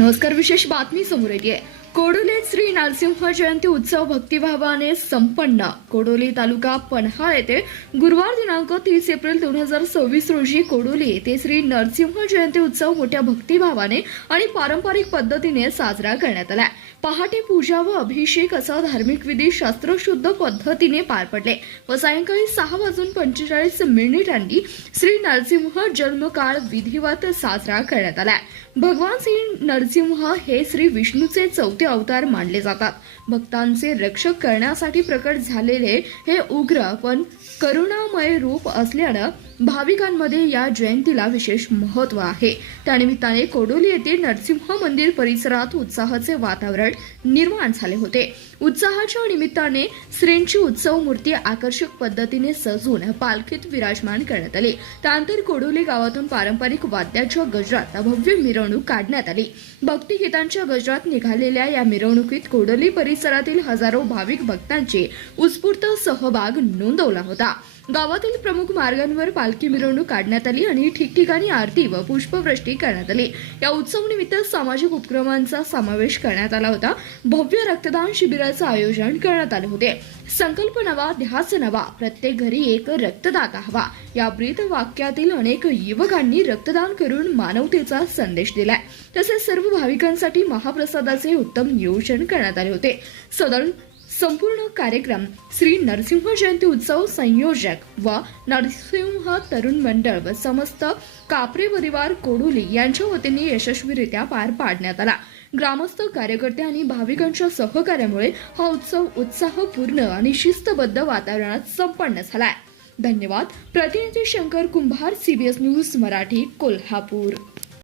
नमस्कार. विशेष बातमी समोर येते. कोडोलीत श्री नरसिंह जयंती उत्सव भक्तिभावाने संपन्न. कोडोली तालुका पन्हाळ येथे गुरुवार दिनांक 30 एप्रिल 2026 रोजी कोडोली येथे श्री नरसिंह जयंती उत्सव मोठ्या भक्तिभावाने आणि पारंपरिक पद्धतीने साजरा करण्यात आला. पहाटे पूजा व अभिषेक असा धार्मिक विधी शास्त्रशुद्ध पद्धतीने पार पडले व सायंकाळी 6:45 श्री नरसिंह जन्मकाळ विधिवत साजरा करण्यात आला. भगवान श्री नरसिंह हे श्री विष्णूचे 4थे अवतार मानले जातात. भक्तांचे रक्षक करण्यासाठी प्रकट झालेले हे उग्र पण करुणामय रूप असल्यानं भाविकांमध्ये या जयंतीला विशेष महत्त्व आहे. त्यानिमित्ताने कोडोली येथे नरसिंह मंदिर परिसरात उत्साहाचे वातावरण निर्माण झाले होते. उत्साहाच्या निमित्ताने श्रींची उत्सव मूर्ती आकर्षक पद्धतीने सजवून पालखीत विराजमान करण्यात आली. त्यानंतर कोडोली गावातून पारंपरिक वाद्याच्या गजरात भव्य मिरवणूक काढण्यात आली. भक्तिगीतांच्या गजरात निघालेल्या या मिरवणुकीत कोडोली परिसरातील हजारो भाविक भक्तांचे उत्स्फूर्त सहभाग नोंदवला होता. गावातील प्रमुख मार्गांवर पालखी मिरवणूक काढण्यात आली आणि ठिकठिकाणी आरती व पुष्पवृष्टी करण्यात आली. या उत्सवानिमित्त सामाजिक उपक्रमांचा समावेश करण्यात आला होता. भव्य रक्तदान शिबिराचं आयोजन करण्यात आले होते. संकल्प नवा, ध्यास नवा, प्रत्येक घरी एक रक्तदाता हवा या ब्रीद वाक्यातील अनेक युवकांनी रक्तदान करून मानवतेचा संदेश दिलाय. तसेच सर्व भाविकांसाठी महाप्रसादाचे उत्तम नियोजन करण्यात आले होते. संपूर्ण कार्यक्रम श्री नरसिंह जयंती उत्सव संयोजक व नरसिंह तरुण मंडळ व समस्त कापरे परिवार कोडोली यांच्या वतीने यशस्वीरित्या पार पाडण्यात आला. ग्रामस्थ, कार्यकर्ते आणि भाविकांच्या सहकार्यामुळे हा उत्सव उत्साहपूर्ण आणि शिस्तबद्ध वातावरणात संपन्न झालाय. धन्यवाद. प्रतिनिधी शंकर कुंभार, CBS न्यूज मराठी, कोल्हापूर.